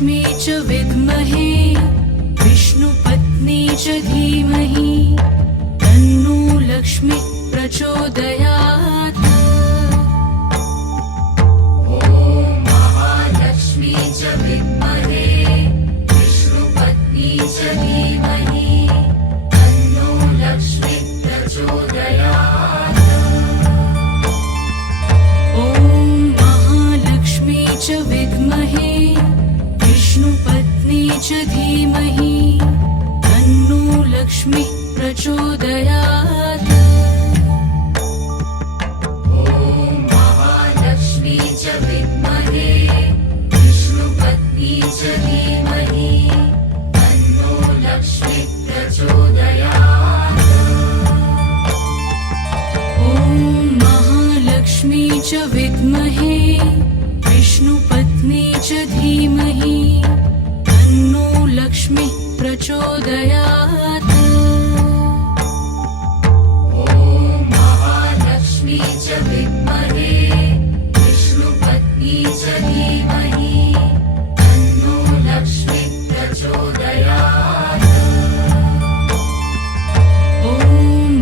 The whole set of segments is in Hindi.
महालक्ष्मी च विद्महे विष्णुपत्नी च धीमहि तन्नो लक्ष्मी प्रचोदयात्। महालक्ष्मी च विद्महे विष्णुपत्नी च धीमहि तन्नो लक्ष्मी प्रचोदयात्। ॐ महालक्ष्मी च विद्महे विष्णुपत्नी च धीमहि तन्नो लक्ष्मी प्रचोदयात्। महालक्ष्मी च विद्महे विष्णुपत्नी च धीमहि तन्नो लक्ष्मी प्रचोदयात्। ॐ महालक्ष्मी च विद्महे विष्णुपत्नी च धीमहि तन्नो लक्ष्मी प्रचोदयात्। महालक्ष्मी च विद्महे विष्णुपत्नी च धीमहि तन्नो लक्ष्मी प्रचोदयात्। ॐ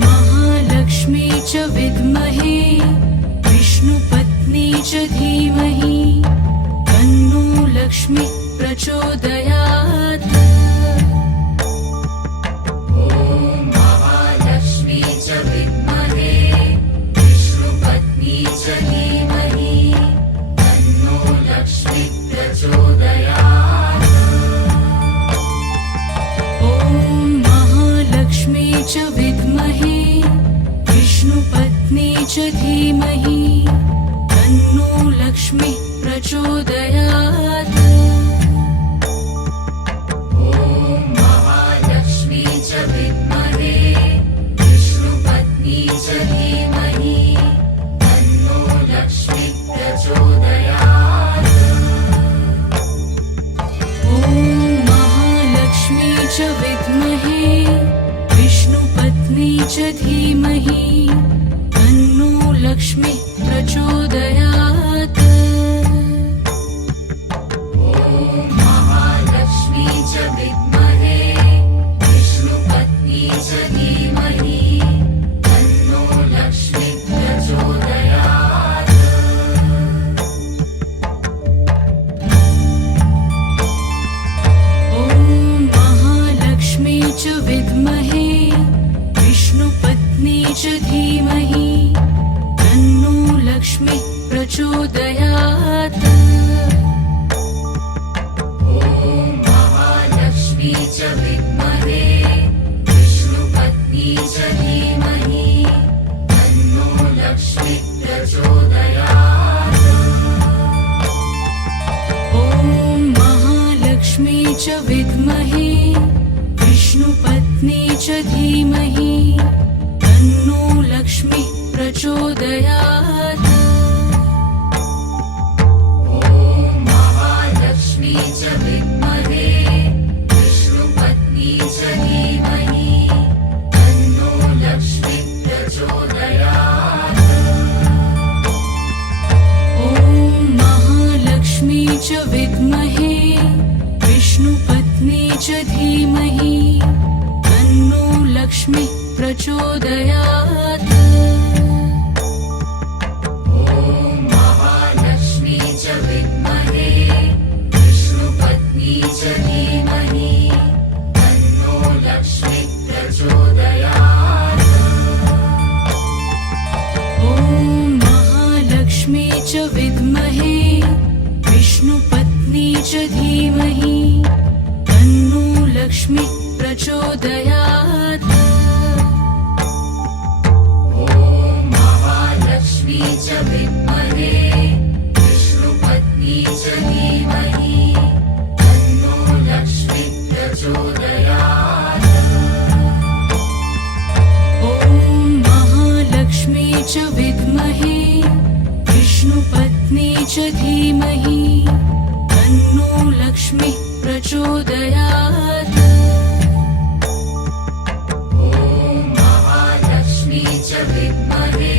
महालक्ष्मी च विद्महे विष्णुपत्नी च धीमहि तन्नो लक्ष्मी प्रचोदयात्। महालक्ष्मी च विद्महे विष्णुपत्नी च धीमहि तन्नो लक्ष्मी प्रचोदयात्। ॐ महालक्ष्मी च विद्महे विष्णुपत्नी च धीमहि तन्नो लक्ष्मी प्रचोदयात्। महालक्ष्मी च विद्महे विष्णुपत्नी च धीमहि तन्नो लक्ष्मी प्रचोदयात्। ॐ महालक्ष्मी च विद्महे विष्णुपत्नी च धीमहि तन्नो लक्ष्मी प्रचोदयात्। महालक्ष्मी च विद्महे विष्णुपत्नी च धीमहि तन्नो लक्ष्मी प्रचोदयात्। ॐ महालक्ष्मी च विद्महे विष्णुपत्नी च धीमहि तन्नो लक्ष्मी प्रचोदयात्। महालक्ष्मी च विद्महे विष्णुपत्नी च धीमहि तन्नो लक्ष्मी प्रचोदयात्। ॐ महालक्ष्मी च विद्महे विष्णुपत्नी च धीमहि तन्नो लक्ष्मी प्रचोदयात्। महालक्ष्मी च विद्महे विष्णुपत्नी च धीमहि तन्नो लक्ष्मी प्रचोदयात्। ॐ महालक्ष्मी च विद्महे विष्णुपत्नी च धीमहि तन्नो लक्ष्मी प्रचोदयात्। महालक्ष्मी च विद्महे विष्णुपत्नी च धीमहि तन्नो लक्ष्मी प्रचोदयात्। ॐ महालक्ष्मी च विद्महे विष्णुपत्नी च धीमहि तन्नो लक्ष्मी प्रचोदयात्। महालक्ष्मी च विद्महे विष्णुपत्नी च धीमहि तन्नो लक्ष्मी प्रचोदयात्। ॐ महालक्ष्मी च विद्महे विष्णुपत्नी च धीमहि तन्नो लक्ष्मी प्रचोदयात्। महालक्ष्मी च विद्महे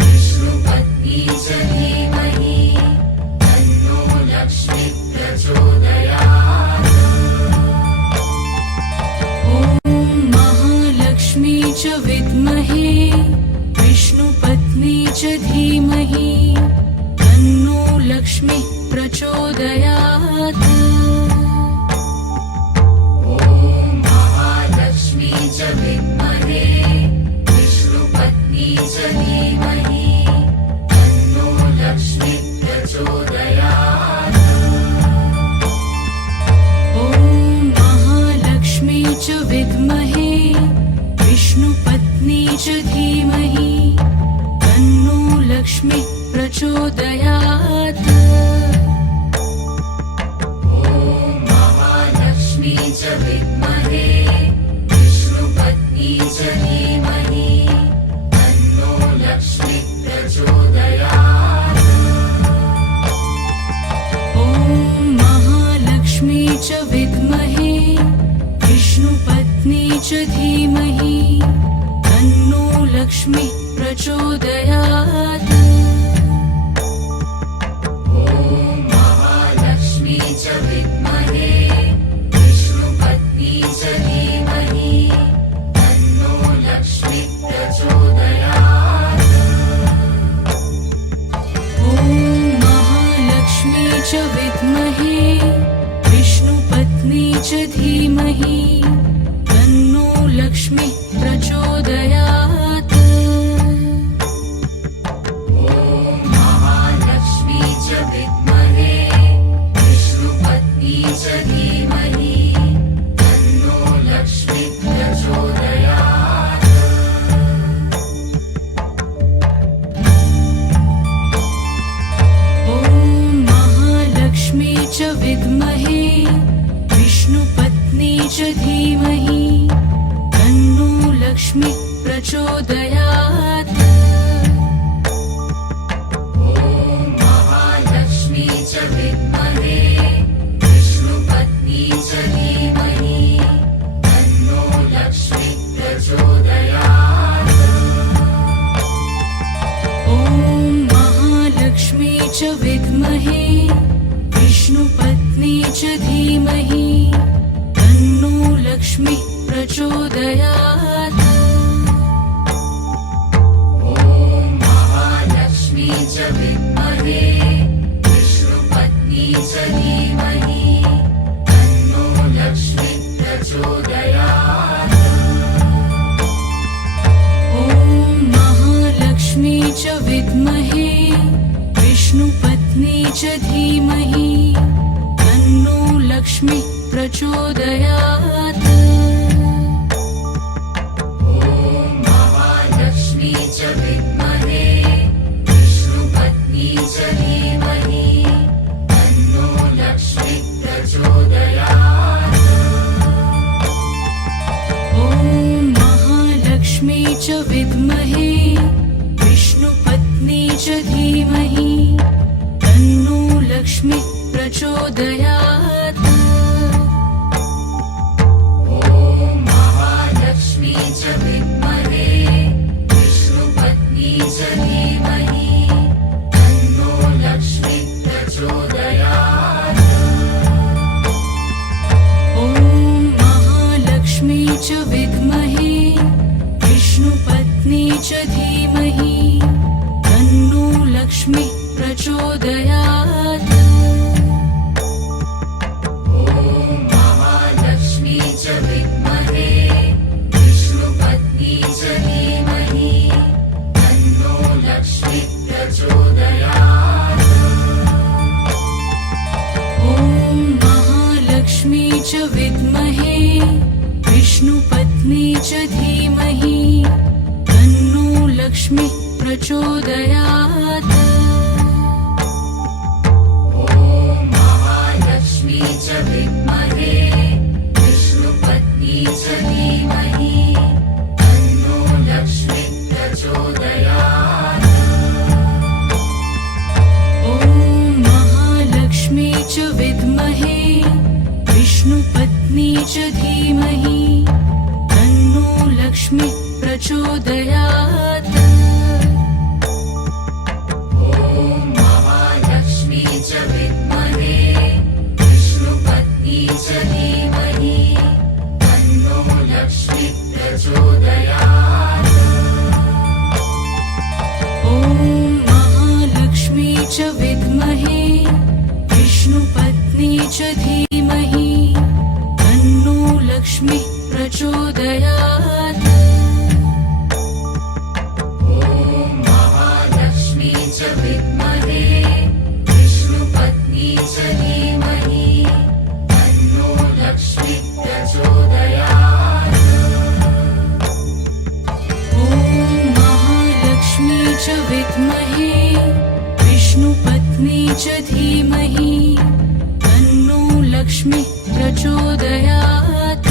विष्णुपत्नी च धीमहि तन्नो लक्ष्मी प्रचोदयात्। च धीमहि तन्नो लक्ष्मीः प्रचोदयात्। ॐ महालक्ष्मी च विद्महे विष्णुपत्नी च धीमहि तन्नो लक्ष्मीः प्रचोदयात्। ॐ महालक्ष्मी च विद्महे विष्णुपत्नी च धीमहि तन्नो लक्ष्मीः प्रचोदयात्। ॐ महालक्ष्मी च विद्महे विष्णुपत्नी च धीमहि तन्नो लक्ष्मीः प्रचोदयात्। ॐ महालक्ष्मी च विद्महे विष्णुपत्नी च धीमहि तन्नो लक्ष्मीः प्रचोदयात्। ॐ महालक्ष्मी च विद्महे विष्णुपत्नी च धीमहि तन्नो लक्ष्मीः प्रचोदयात्। ॐ महालक्ष्मी च विद्महे विष्णुपत्नी च धीमहि तन्नो लक्ष्मीः प्रचोदयात्। ॐ महालक्ष्मी च विद्महे विष्णुपत्नी च धीमहि तन्नो लक्ष्मीः प्रचोदयात्। ॐ महालक्ष्मी च विद्महे विष्णुपत्नी च धीमहि तन्नो लक्ष्मीः प्रचोदयात्। ॐ महालक्ष्मी च विद्महे विष्णुपत्नी च धीमहि तन्नो लक्ष्मीः प्रचोदयात्। ॐ महालक्ष्मी च विद्महे विष्णुपत्नी च धीमहि तन्नो लक्ष्मीः प्रचोदयात्। ॐ महालक्ष्मी च विद्महे विष्णुपत्नी च धीमहि तन्नो लक्ष्मीः प्रचोदयात्। ॐ महालक्ष्मी च विद्महे विष्णुपत्नी च धीमहि तन्नो लक्ष्मीः प्रचोदयात्। ॐ महालक्ष्मी च विद्महे विष्णुपत्नी च धीमहि तन्नो लक्ष्मीः प्रचोदयात्। ॐ महालक्ष्मी च विद्महे विष्णुपत्नी च धीमहि तन्नो लक्ष्मीः प्रचोदयात्। ॐ महालक्ष्मी च विद्महे विष्णुपत्नी च धीमहि तन्नो लक्ष्मीः प्रचोदयात्। ॐ महालक्ष्मी च विद्महे विष्णुपत्नी च धीमहि तन्नो लक्ष्मीः प्रचोदयात्। ॐ महालक्ष्मी च विद्महे विष्णुपत्नी च धीमहि तन्नो लक्ष्मीः प्रचोदयात्। ॐ महालक्ष्मी च विद्महे विष्णुपत्नी च धीमहि तन्नो लक्ष्मीः प्रचोदयात्। ॐ महालक्ष्मी च विद्महे विष्णुपत्नी च धीमहि तन्नो लक्ष्मीः प्रचोदयात्। ॐ महालक्ष्मी च विद्महे विष्णुपत्नी च धीमहि तन्नो लक्ष्मीः प्रचोदयात्। ॐ च विद्महे विष्णुपत्नी च धीमहि तन्नो लक्ष्मी प्रचोदयात्। ॐ महालक्ष्मी च विद्महे विष्णुपत्नी च धीमहि तन्नो लक्ष्मी प्रचोदयात्। ॐ महालक्ष्मी च विद्महे विष्णुपत्नी च धीमहि तन्नो लक्ष्मी प्रचोदयात्।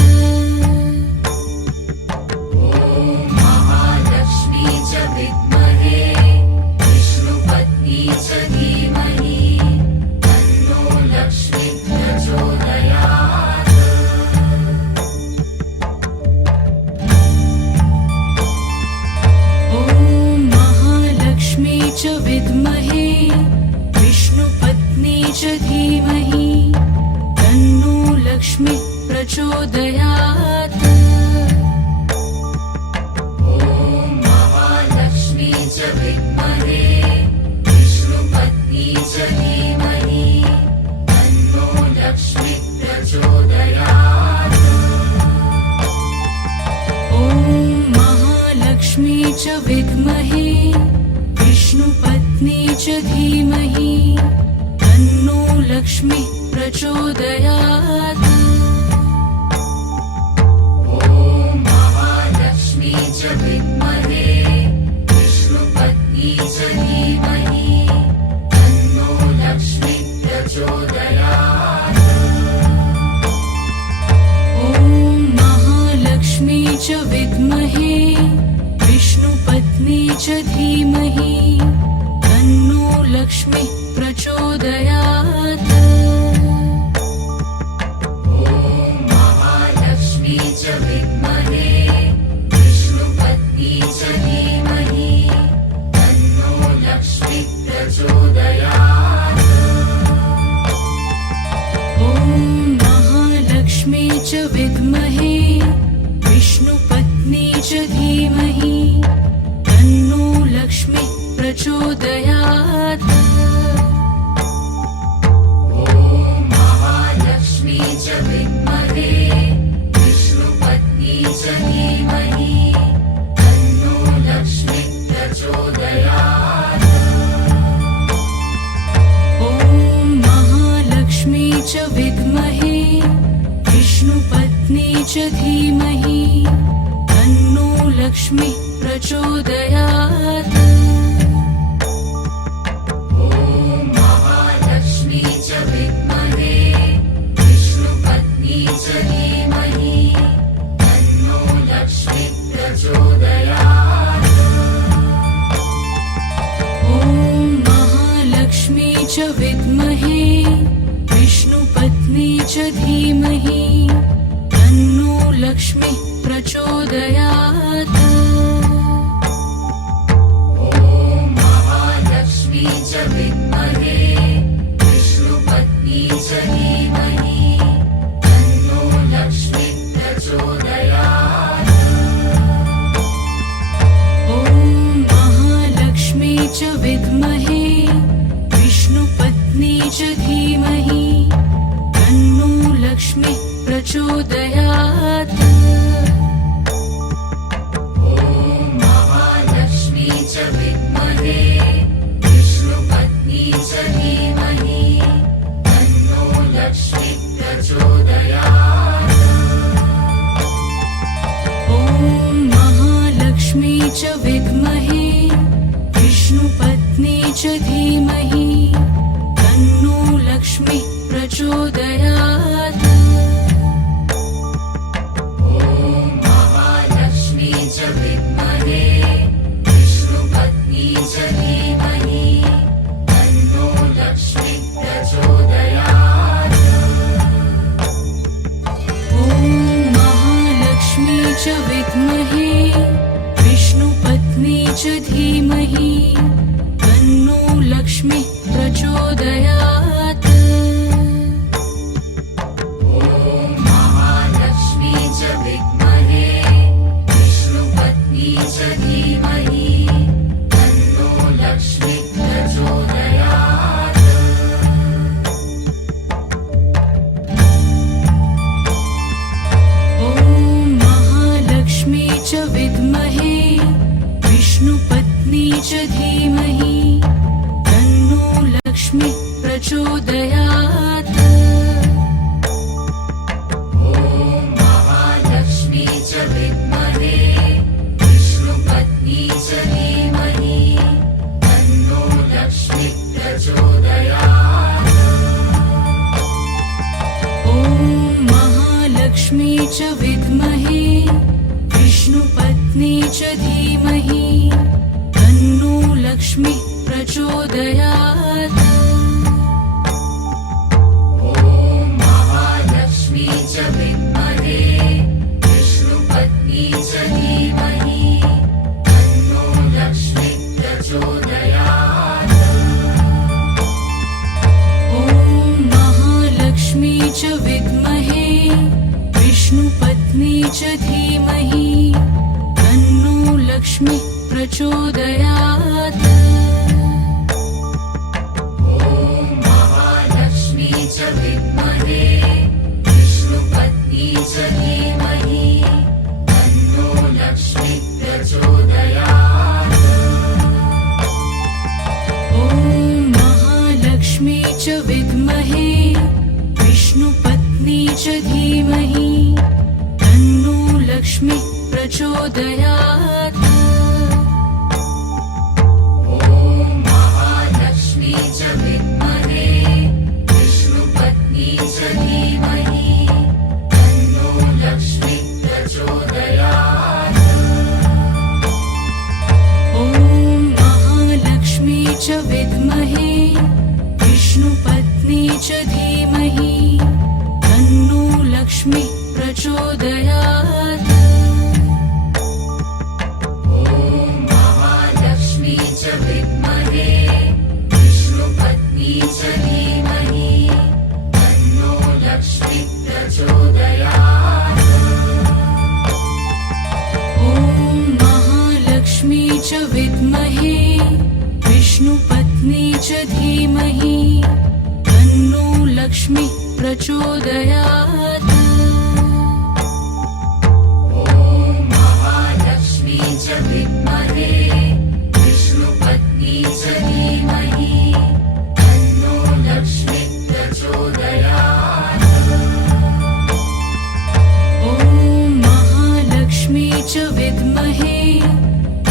ॐ महालक्ष्मी च विद्महे विष्णुपत्नी च धीमहि तन्नो लक्ष्मी प्रचोदयात्। ॐ महालक्ष्मी च विद्महे विष्णुपत्नी च धीमहि तन्नो लक्ष्मी प्रचोदयात्। ॐ महालक्ष्मी च विद्महे विष्णुपत्नी च धीमहि तन्नो लक्ष्मी प्रचोदयात्। ॐ महालक्ष्मी च विद्महे विष्णुपत्नी च धीमहि तन्नो लक्ष्मी प्रचोदयात्। ॐ महालक्ष्मी च विद्महे विष्णुपत्नी च धीमहि तन्नो लक्ष्मी प्रचोदयात्। ॐ महालक्ष्मी च विद्महे विष्णुपत्नी च धीमहि तन्नो लक्ष्मी प्रचोदयात्। ॐ महालक्ष्मी च विद्महे विष्णुपत्नी च धीमहि तन्नो लक्ष्मी प्रचोदयात्। ॐ महालक्ष्मी च विद्महे विष्णुपत्नी च धीमहि तन्नो लक्ष्मी प्रचोदयात्। ॐ महालक्ष्मी च विद्महे विष्णुपत्नी च धीमहि तन्नो लक्ष्मी प्रचोदयात्। ॐ महालक्ष्मी च विद्महे विष्णुपत्नी च धीमहि तन्नो लक्ष्मी प्रचोदयात्। ॐ महालक्ष्मी च विद्महे विष्णुपत्नी च धीमहि तन्नो लक्ष्मी प्रचोदयात्। ॐ महालक्ष्मी च विद्महे विष्णुपत्नी च धीमहि तन्नो लक्ष्मी प्रचोदयात्। ॐ महालक्ष्मी च विद्महे विष्णुपत्नी च धीमहि तन्नो लक्ष्मी प्रचोदयात्। ॐ महालक्ष्मी च विद्महे विष्णुपत्नी च धीमहि तन्नो लक्ष्मी प्रचोदयात्। ॐ महालक्ष्मी च विद्महे विष्णुपत्नी च धीमहि तन्नो लक्ष्मी प्रचोदयात्। ॐ महालक्ष्मी च विद्महे विष्णुपत्नी च धीमहि तन्नो लक्ष्मी प्रचोदयात्। ॐ महालक्ष्मी च विद्महे विष्णुपत्नी च धीमहि तन्नो लक्ष्मी प्रचोदयात्। ॐ महालक्ष्मी च विद्महे विष्णुपत्नी च धीमहि तन्नो लक्ष्मी प्रचोदयात्। च धीमहि तन्नो लक्ष्मी प्रचोदयात्। प्रचोदयात् ॐ महालक्ष्मी च विद्महे विष्णुपत्नी च धीमहि तन्नो लक्ष्मी प्रचोदयात् ॐ महालक्ष्मी च विद्महे विष्णुपत्नी च धीमहि तन्नो लक्ष्मी प्रचोदयात् ॐ महालक्ष्मी च विद्महे विष्णुपत्नी च धीमहि तन्नो लक्ष्मी प्रचोदयात् ॐ महालक्ष्मी च विद्महे विष्णुपत्नी च धीमहि तन्नो लक्ष्मी प्रचोदयात् ॐ महालक्ष्मी च विद्महे विष्णुपत्नी च धीमहि तन्नो लक्ष्मी प्रचोदयात् ॐ महालक्ष्मी च विद्महे विष्णुपत्नी च धीमहि तन्नो लक्ष्मी प्रचोदयात् ॐ महालक्ष्मी च विद्महे विष्णुपत्नी च धीमहि तन्नो लक्ष्मी प्रचोदयात् ॐ महालक्ष्मी च विद्महे विष्णुपत्नी च धीमहि तन्नो लक्ष्मी प्रचोदयात् ॐ महालक्ष्मी च विद्महे विष्णुपत्नी च धीमहि तन्नो लक्ष्मी प्रचोदयात् ॐ महालक्ष्मी च विद्महे विष्णुपत्नी च धीमहि तन्नो लक्ष्मी प्रचोदयात् ॐ महालक्ष्मी च विद्महे विष्णुपत्नी च धीमहि तन्नो लक्ष्मी प्रचोदयात् ॐ महालक्ष्मी च विद्महे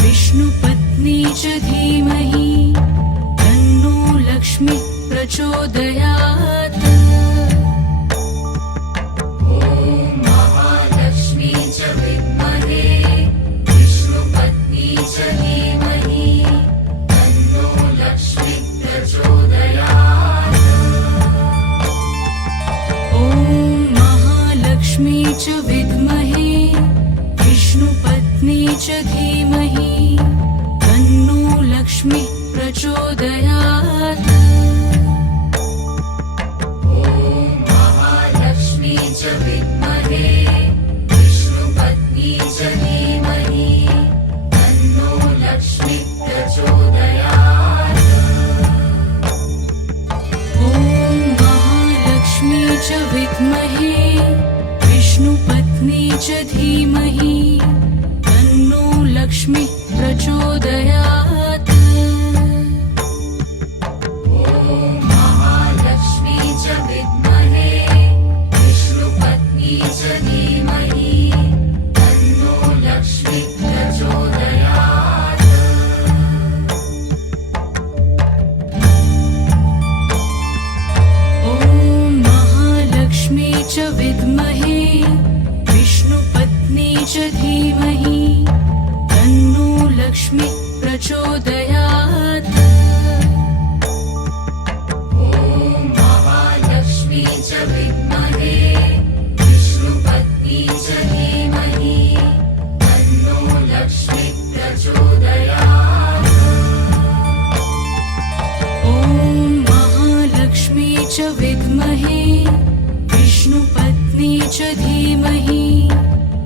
विष्णुपत्नी च धीमहि तन्नो लक्ष्मी प्रचोदयात् ॐ महालक्ष्मी च विद्महे विष्णुपत्नी च धीमहि तन्नो लक्ष्मी प्रचोदयात् ॐ महालक्ष्मी च विद्महे विष्णुपत्नी च धीमहि तन्नो लक्ष्मी प्रचोदयात् ॐ महालक्ष्मी च विद्महे विष्णुपत्नी च धीमहि तन्नो लक्ष्मी प्रचोदयात् ॐ महालक्ष्मी च विद्महे विष्णुपत्नी च धीमहि तन्नो लक्ष्मी प्रचोदयात् ॐ महालक्ष्मी च विद्महे विष्णुपत्नी च धीमहि तन्नो लक्ष्मी प्रचोदयात् ॐ महालक्ष्मी च विद्महे विष्णुपत्नी च धीमहि तन्नो लक्ष्मी प्रचोदयात् ॐ महालक्ष्मी च विद्महे विष्णुपत्नी च धीमहि तन्नो लक्ष्मी प्रचोदयात् ॐ महालक्ष्मी च विद्महे विष्णुपत्नी च धीमहि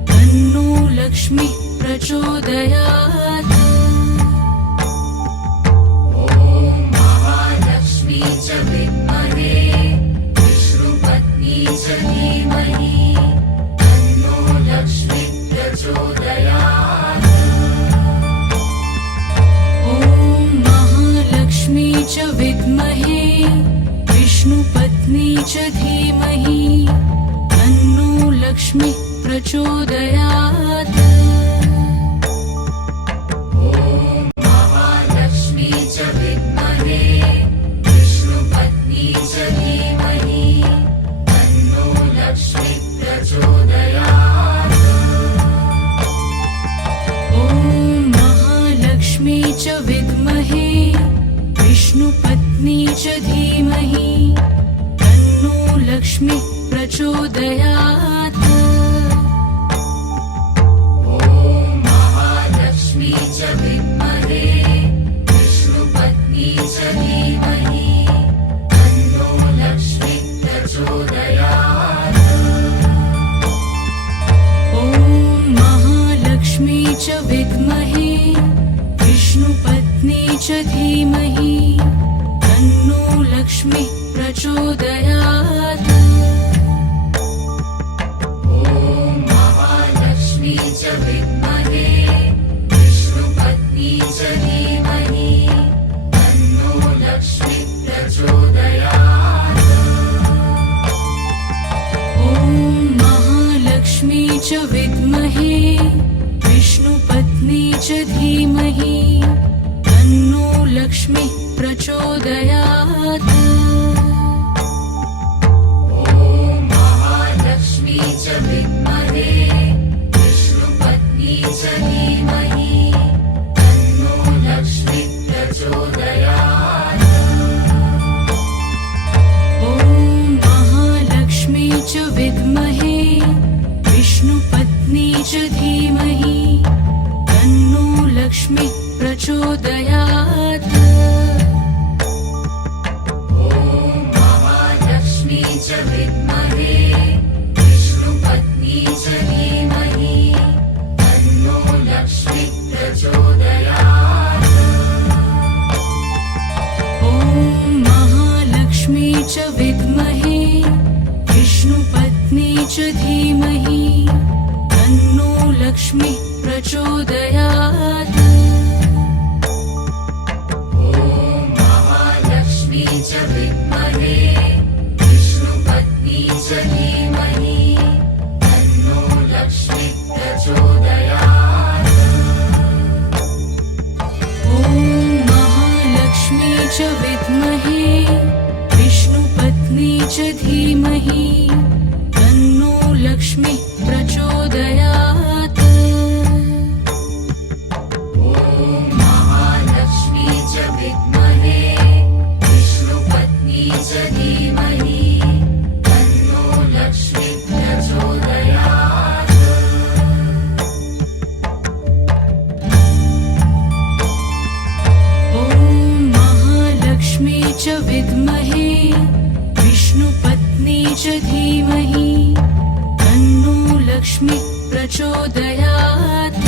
तन्नो लक्ष्मी प्रचोदयात् ॐ महालक्ष्मी च विद्महे विष्णुपत्नी च धीमहि तन्नो लक्ष्मी प्रचोदयात् ॐ महालक्ष्मी च विद्महे विष्णुपत्नी च धीमहि तन्नो लक्ष्मीः प्रचोदयात्। महालक्ष्मी च विद्महे विष्णुपत्नी च धीमहि तन्नो लक्ष्मी प्रचोदयात्। ॐ महालक्ष्मी च विद्महे विष्णुपत्नी च धीमहि तन्नो लक्ष्मीः प्रचोदयात्। महालक्ष्मी च विद्महे विष्णुपत्नी च धीमहि तन्नो लक्ष्मी प्रचोदयात्। ॐ महालक्ष्मी च विद्महे विष्णुपत्नी च धीमहि तन्नो लक्ष्मीः प्रचोदयात्। महालक्ष्मी च विद्महे विष्णुपत्नी च धीमहि तन्नो लक्ष्मी प्रचोदयात्। ॐ महालक्ष्मी च विद्महे विष्णुपत्नी च धीमहि तन्नो लक्ष्मीः प्रचोदयात्। महालक्ष्मी च विद्महे विष्णुपत्नी च धीमहि तन्नो लक्ष्मी प्रचोदयात्। ॐ महालक्ष्मी च विद्महे विष्णुपत्नी च धीमहि तन्नो लक्ष्मीः प्रचोदयात्। महालक्ष्मी च विद्महे विष्णुपत्नी च धीमहि तन्नो लक्ष्मी प्रचोदयात्। ॐ महालक्ष्मी च विद्महे विष्णुपत्नी च धीमहि तन्नो लक्ष्मीः प्रचोदयात्। महालक्ष्मी च विद्महे विष्णुपत्नी च धीमहि तन्नो लक्ष्मी प्रचोदयात्। ॐ महालक्ष्मी च विद्महे विष्णुपत्नी च धीमहि तन्नो लक्ष्मीः प्रचोदयात्। महालक्ष्मी च विद्महे विष्णुपत्नी च धीमहि तन्नो लक्ष्मी प्रचोदयात्। ॐ महालक्ष्मी च विद्महे विष्णुपत्नी च धीमहि तन्नो लक्ष्मीः प्रचोदयात्।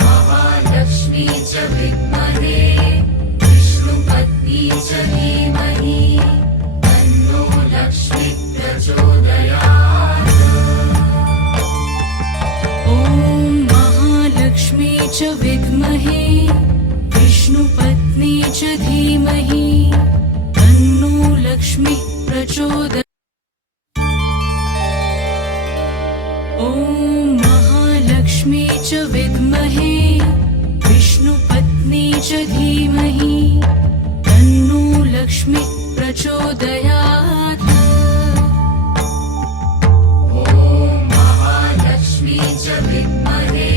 महालक्ष्मी च विद्महे विष्णुपत्नी च धीमहि तन्नो लक्ष्मी प्रचोदयात्। ॐ महालक्ष्मी च विद्महे विष्णुपत्नी च धीमहि तन्नो लक्ष्मीः प्रचोदयात्। ॐ महालक्ष्मी च विद्महे विष्णुपत्नी च धीमहि तन्नो लक्ष्मीः प्रचोदयात्। महालक्ष्मी च विद्महे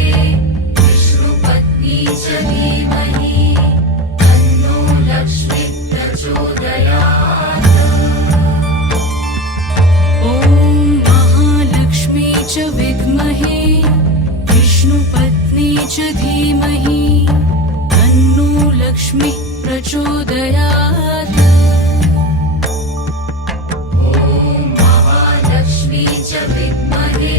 विष्णुपत्नी च धीमहि तन्नो लक्ष्मी प्रचोदयात्। ॐ महालक्ष्मी च विद्महे विष्णुपत्नी च धीमहि तन्नो लक्ष्मीः प्रचोदयात्। महालक्ष्मी च विद्महे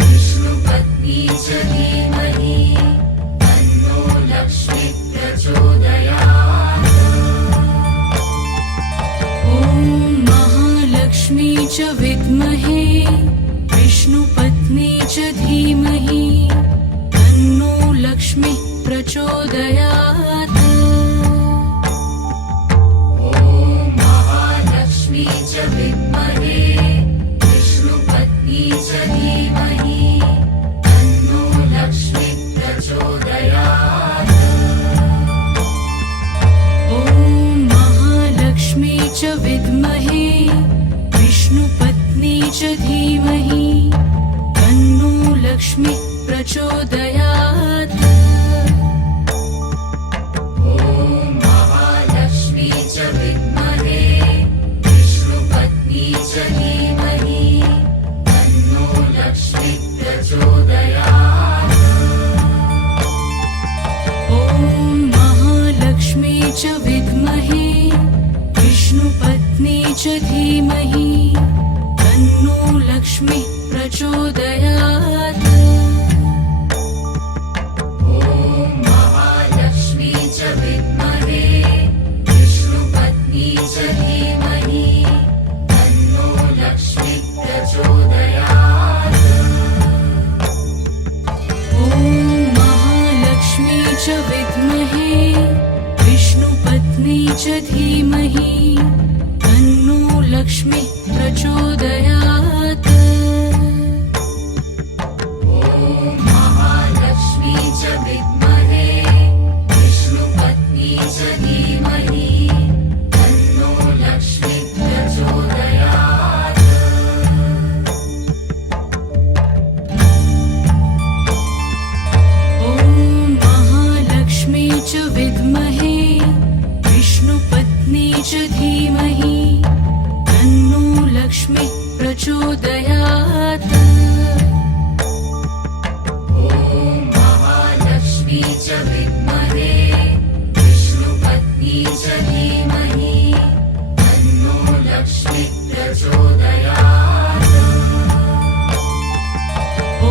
विष्णुपत्नी च धीमहि तन्नो लक्ष्मी प्रचोदयात्। ॐ महालक्ष्मी च विद्महे विष्णुपत्नी च धीमहि तन्नो लक्ष्मीः प्रचोदयात्। च विद्महे विष्णुपत्नी च धीमहि तन्नो लक्ष्मी प्रचोदयात् ॐ महालक्ष्मी च विद्महे विष्णुपत्नी च धीमहि तन्नो लक्ष्मी प्रचोदयात् ॐ महालक्ष्मी च विद्महे विष्णुपत्नी च धीमहि तन्नो लक्ष्मी प्रचोदयात् ॐ महालक्ष्मी च विद्महे विष्णुपत्नी च धीमहि तन्नो लक्ष्मी प्रचोदयात् ॐ महालक्ष्मी च विद्महे विष्णुपत्नी च धीमहि तन्नो लक्ष्मी प्रचोदयात् ॐ महालक्ष्मी च विद्महे विष्णुपत्नी च धीमहि तन्नो लक्ष्मी प्रचोदयात् ॐ महालक्ष्मी च विद्महे विष्णुपत्नी च धीमहि तन्नो लक्ष्मी प्रचोदयात् ॐ महालक्ष्मी च विद्महे विष्णुपत्नी च धीमहि तन्नो लक्ष्मी प्रचोदयात् ॐ महालक्ष्मी च विद्महे विष्णुपत्नी च धीमहि तन्नो लक्ष्मी प्रचोदयात्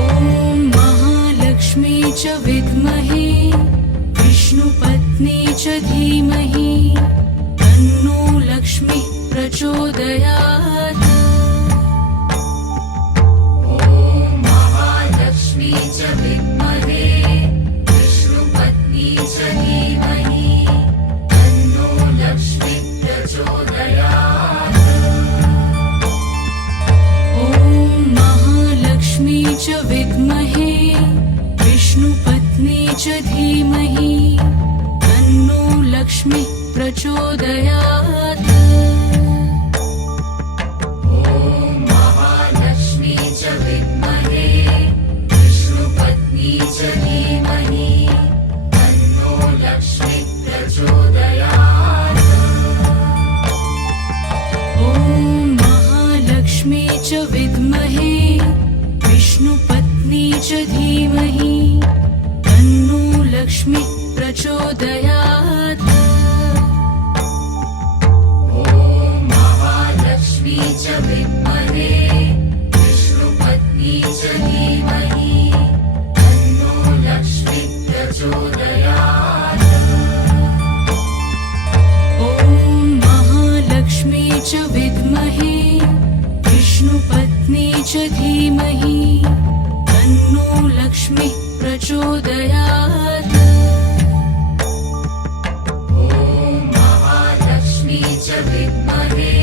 ॐ महालक्ष्मी च विद्महे विष्णुपत्नी च धीमहि तन्नो लक्ष्मी प्रचोदयात् ॐ महालक्ष्मी च विद्महे विष्णुपत्नी च धीमहि तन्नो लक्ष्मी प्रचोदयात् ॐ महालक्ष्मी च विद्महे विष्णुपत्नी च धीमहि तन्नो लक्ष्मी प्रचोदयात् ॐ महालक्ष्मी च विद्महे विष्णुपत्नी च धीमहि तन्नो लक्ष्मी प्रचोदयात् ॐ महालक्ष्मी च विद्महे विष्णुपत्नी च धीमहि तन्नो लक्ष्मी प्रचोदयात् ॐ महालक्ष्मी च विद्महे विष्णुपत्नी च धीमहि तन्नो लक्ष्मी प्रचोदयात् ॐ महालक्ष्मी च विद्महे विष्णुपत्नी च धीमहि तन्नो लक्ष्मी प्रचोदयात् ॐ महालक्ष्मी च विद्महे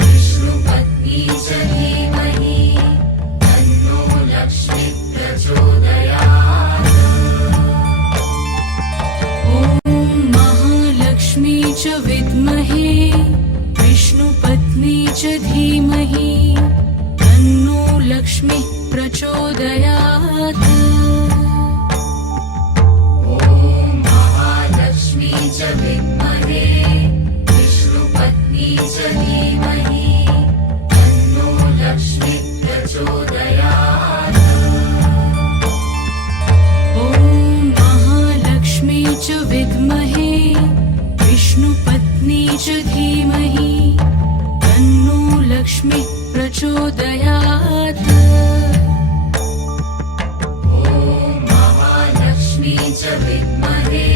विष्णुपत्नी च धीमहि तन्नो लक्ष्मी प्रचोदयात् ॐ महालक्ष्मी च विद्महे विष्णुपत्नी च धीमहि तन्नो लक्ष्मी प्रचोदयात् ॐ महालक्ष्मी च विद्महे विष्णुपत्नी च धीमहि तन्नो लक्ष्मी प्रचोदयात् ॐ महालक्ष्मी च विद्महे विष्णुपत्नी च धीमहि तन्नो लक्ष्मी प्रचोदयात् ॐ महालक्ष्मी च विद्महे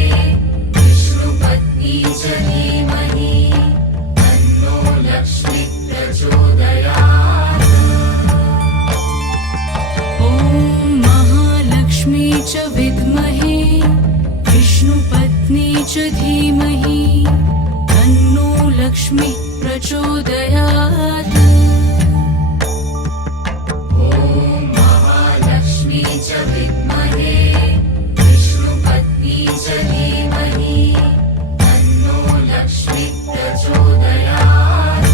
विष्णुपत्नी च धीमहि तन्नो लक्ष्मी प्रचोदयात् ॐ महालक्ष्मी च विद्महे विष्णुपत्नी च धीमहि तन्नो लक्ष्मी प्रचोदयात् ॐ महालक्ष्मी च विद्महे विष्णुपत्नी च धीमहि तन्नो लक्ष्मी प्रचोदयात्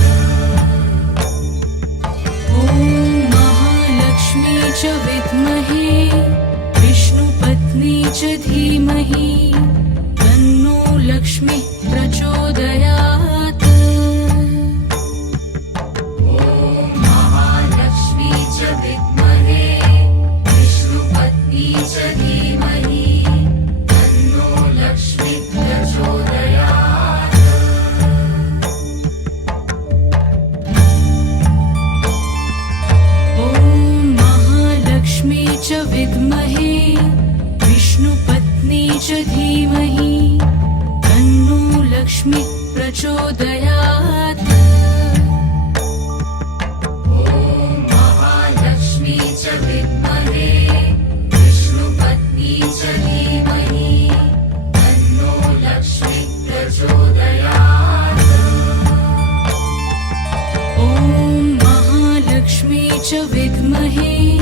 ॐ महालक्ष्मी च विद्महे विष्णुपत्नी च धीमहि तन्नो लक्ष्मी प्रचोदयात् ॐ महालक्ष्मी च विद्महे विष्णुपत्नी च धीमहि तन्नो लक्ष्मी प्रचोदयात् ॐ महालक्ष्मी च विद्महे विष्णुपत्नी च धीमहि तन्नो लक्ष्मी प्रचोदयात् ॐ महालक्ष्मी च विद्महे विष्णुपत्नी च धीमहि तन्नो लक्ष्मी प्रचोदयात् ॐ महालक्ष्मी च विद्महे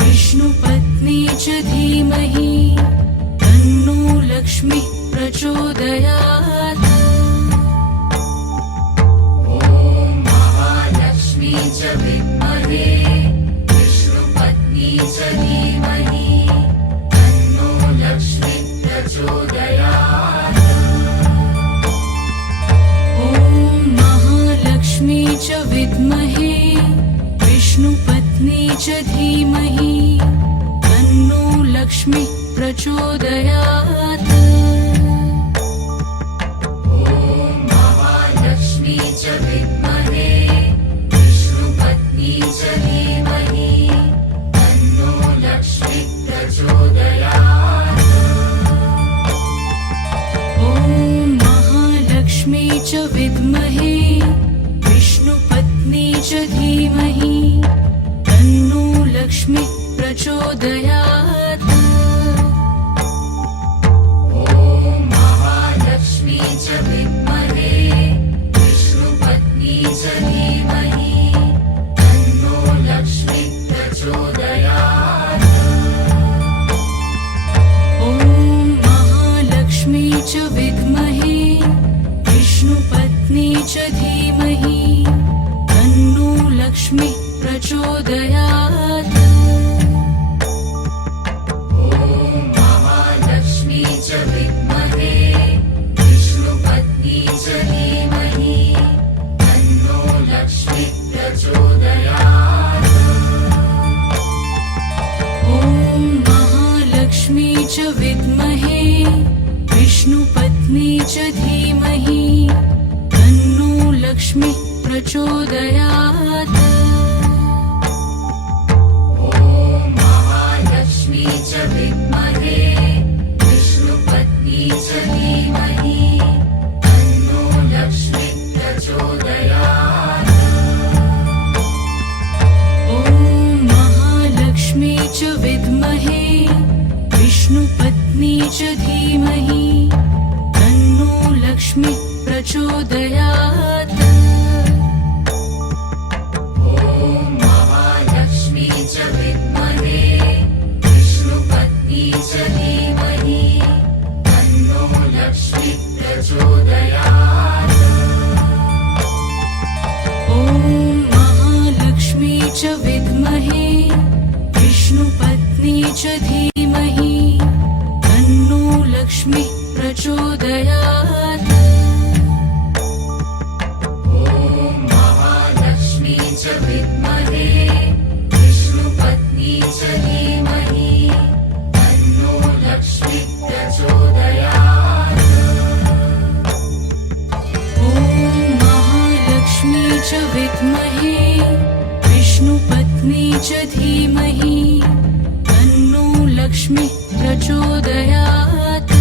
विष्णुपत्नी च धीमहि तन्नो लक्ष्मी प्रचोदयात् ॐ महालक्ष्मी च विद्महे विष्णुपत्नी च धीमहि तन्नो लक्ष्मी प्रचोदयात् ॐ महालक्ष्मी च विद्महे विष्णुपत्नी च धीमहि तन्नो लक्ष्मी प्रचोदयात् ॐ महालक्ष्मी च विद्महे विष्णुपत्नी च धीमहि तन्नो लक्ष्मी प्रचोदयात् ॐ महालक्ष्मी च विद्महे विष्णुपत्नी च धीमहि तन्नो लक्ष्मी प्रचोदयात् ॐ महालक्ष्मी च विद्महे विष्णुपत्नी च धीमहि तन्नो लक्ष्मी प्रचोदयात् ॐ महालक्ष्मी च विद्महे विष्णुपत्नी च धीमहि तन्नो लक्ष्मी प्रचोदयात् ॐ महालक्ष्मी च विद्महे विष्णुपत्नी च धीमहि तन्नो लक्ष्मी प्रचोदयात् ॐ महालक्ष्मी च विद्महे विष्णुपत्नी च धीमहि तन्नो लक्ष्मी प्रचोदयात् ॐ महालक्ष्मी च विद्महे विष्णुपत्नी च धीमहि तन्नो लक्ष्मी प्रचोदयात् ॐ महालक्ष्मी च विद्महे विष्णुपत्नी च धीमहि तन्नो लक्ष्मी प्रचोदयात् ॐ महालक्ष्मी च विद्महे विष्णुपत्नी च धीमहि तन्नो लक्ष्मी प्रचोदयात् ॐ महालक्ष्मी च विद्महे विष्णुपत्नी च धीमहि तन्नो लक्ष्मी प्रचोदयात् ॐ महालक्ष्मी च विद्महे विष्णुपत्नी च धीमहि तन्नो लक्ष्मी प्रचोदयात् ॐ महालक्ष्मी च विद्महे विष्णुपत्नी च धीमहि तन्नो लक्ष्मी प्रचोदयात्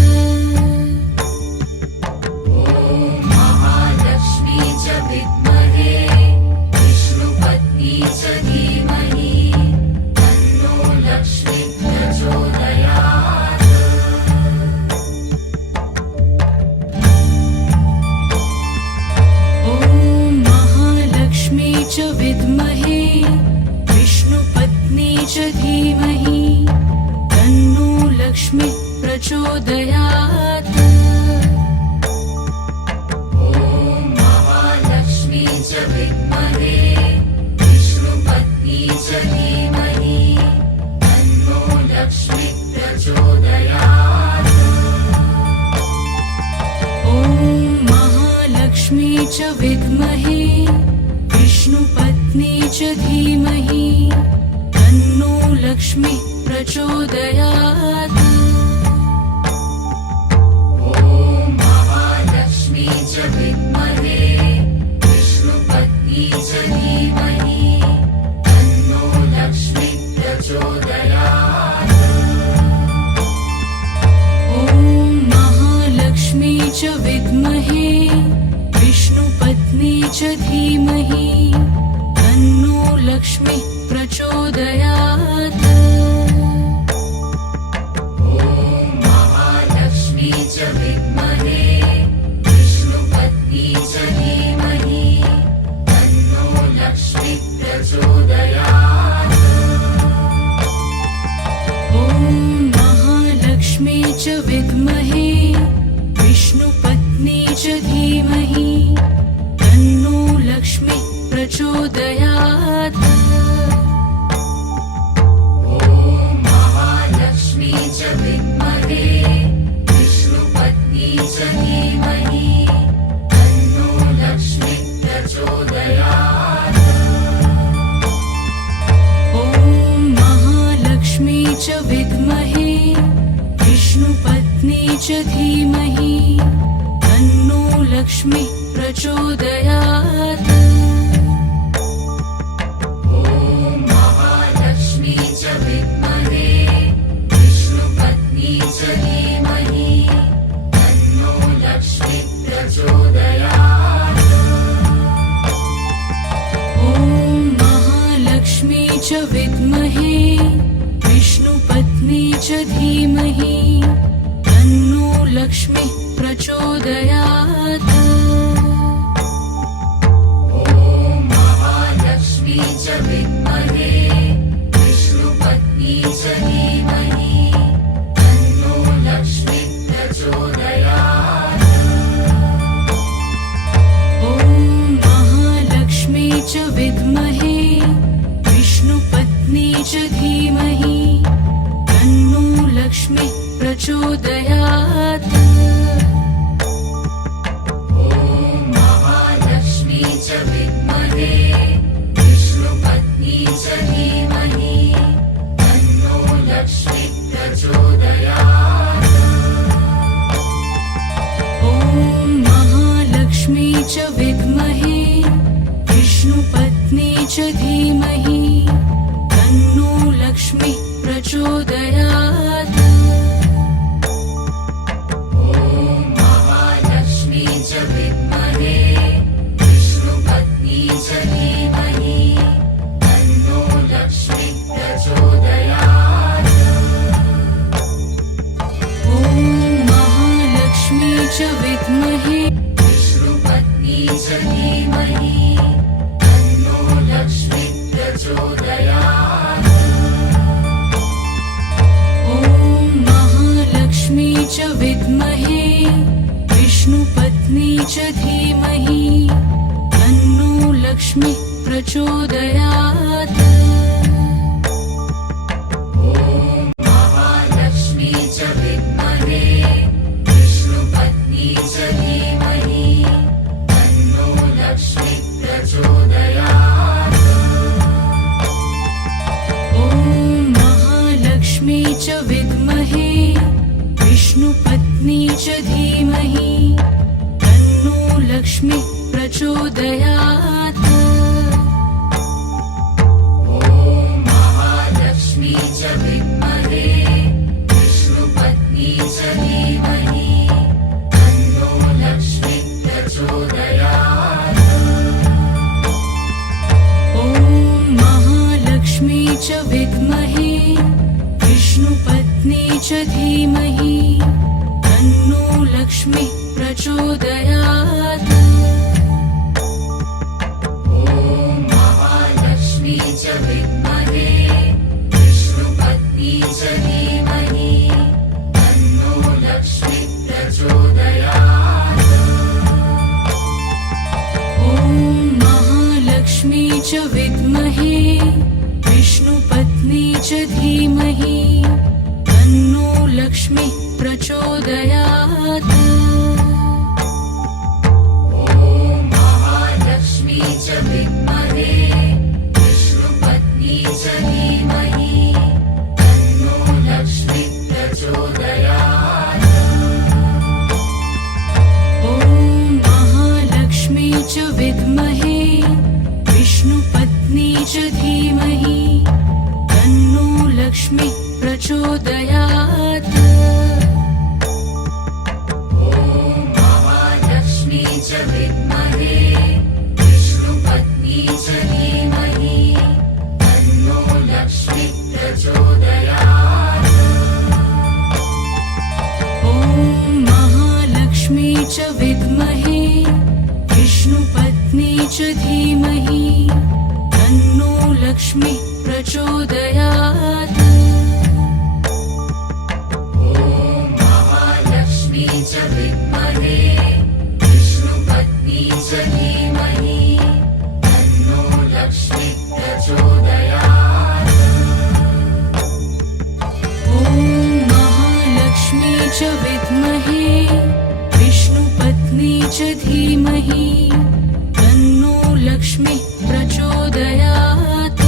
प्रचोदयात् ॐ महालक्ष्मी च विद्महे विष्णुपत्नी च धीमहि तन्नो लक्ष्मी प्रचोदयात् ॐ महालक्ष्मी च विद्महे विष्णुपत्नी च धीमहि तन्नो लक्ष्मी प्रचोदयात् ॐ महालक्ष्मी च विद्महे विष्णुपत्नी च धीमहि तन्नो लक्ष्मी प्रचोदयात् ॐ महालक्ष्मी च विद्महे विष्णुपत्नी च धीमहि तन्नो लक्ष्मी प्रचोदयात् ॐ महालक्ष्मी च विद्महे विष्णुपत्नी च धीमहि तन्नो लक्ष्मी प्रचोदयात् ॐ महालक्ष्मी च विद्महे विष्णुपत्नी च धीमहि तन्नो लक्ष्मी प्रचोदयात् ॐ महालक्ष्मी च विद्महे विष्णुपत्नी च धीमहि तन्नो लक्ष्मी प्रचोदयात् ॐ महालक्ष्मी च विद्महे विष्णुपत्नी च धीमहि तन्नो लक्ष्मी प्रचोदयात् ॐ महालक्ष्मी च विद्महे विष्णुपत्नी च धीमहि तन्नो लक्ष्मी प्रचोदयात् ॐ महालक्ष्मी च विद्महे विष्णुपत्नी च धीमहि तन्नो लक्ष्मी प्रचोदयात् ॐ महालक्ष्मी च विद्महे विष्णुपत्नी च धीमहि तन्नो लक्ष्मी प्रचोदयात् ॐ महालक्ष्मी च विद्महे विष्णुपत्नी च धीमहि तन्नो लक्ष्मी प्रचोदयात् ॐ महालक्ष्मी च विद्महे विष्णुपत्नी च धीमहि तन्नो लक्ष्मी प्रचोदयात् ॐ महालक्ष्मी च विद्महे विष्णुपत्नी च धीमहि तन्नो लक्ष्मी प्रचोदयात् ॐ महालक्ष्मी च विद्महे विष्णुपत्नी च धीमहि तन्नो लक्ष्मी प्रचोदयात् ॐ महालक्ष्मी च विद्महे विष्णुपत्नी च धीमहि तन्नो लक्ष्मी प्रचोदयात् ॐ महालक्ष्मी च विद्महे विष्णुपत्नी च धीमहि तन्नो लक्ष्मी प्रचोदयात् ॐ महालक्ष्मी च विद्महे विष्णुपत्नी च धीमहि तन्नो लक्ष्मी प्रचोदयात् ॐ महालक्ष्मी च विद्महे विष्णुपत्नी च धीमहि तन्नो लक्ष्मी प्रचोदयात् ॐ महालक्ष्मी च विद्महे विष्णुपत्नी च धीमहि तन्नो लक्ष्मी प्रचोदयात् ॐ महालक्ष्मी च विद्महे विष्णुपत्नी च धीमहि तन्नो लक्ष्मी प्रचोदयात् ॐ महालक्ष्मी च विद्महे विष्णुपत्नी च धीमहि तन्नो प्रचोदयात् ॐ महालक्ष्मी च विद्महे विष्णुपत्नी च धीमहि तन्नो लक्ष्मी प्रचोदयात् ॐ महालक्ष्मी च विद्महे विष्णुपत्नी च धीमहि तन्नो लक्ष्मी प्रचोदयात् ॐ महालक्ष्मी च विद्महे विष्णुपत्नी च धीमहि तन्नो लक्ष्मी प्रचोदयात् ॐ महालक्ष्मी च विद्महे विष्णुपत्नी च धीमहि तन्नो लक्ष्मी प्रचोदयात्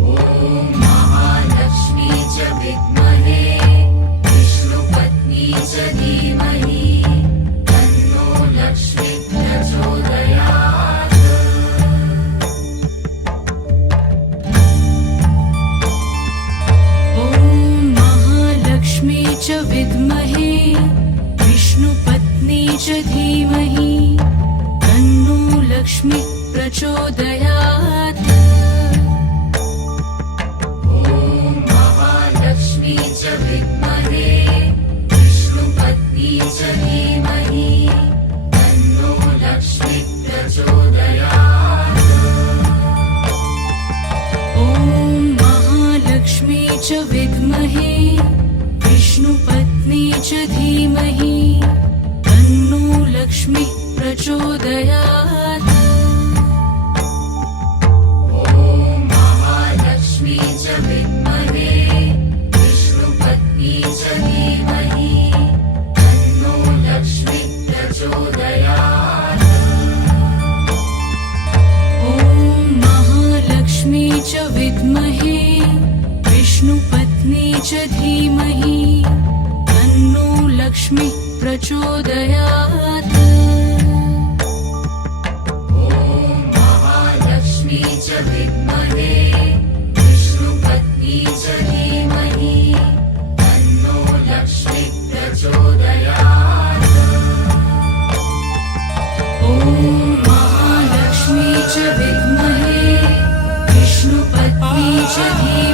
ॐ महालक्ष्मी च विद्महे विष्णुपत्नी च धीमहि तन्नो लक्ष्मी प्रचोदयात् ॐ महालक्ष्मी च विद्महे विष्णुपत्नी च धीमहि तन्नो लक्ष्मी प्रचोदयात् ॐ महालक्ष्मी च विद्महे विष्णुपत्नी च धीमहि तन्नो लक्ष्मी प्रचोदयात् ॐ महालक्ष्मी च विद्महे विष्णुपत्नी च धीमहि तन्नो लक्ष्मी प्रचोदयात् ॐ महालक्ष्मी च विद्महे विष्णुपत्नी च धीमहि तन्नो लक्ष्मी प्रचोदयात् ॐ महालक्ष्मी च विद्महे विष्णुपत्नी च धीमहि तन्नो लक्ष्मी प्रचोदयात् ॐ महालक्ष्मी च विद्महे विष्णुपत्नी च धीमहि तन्नो लक्ष्मी प्रचोदयात् ॐ महालक्ष्मी च विद्महे विष्णुपत्नी च धीमहि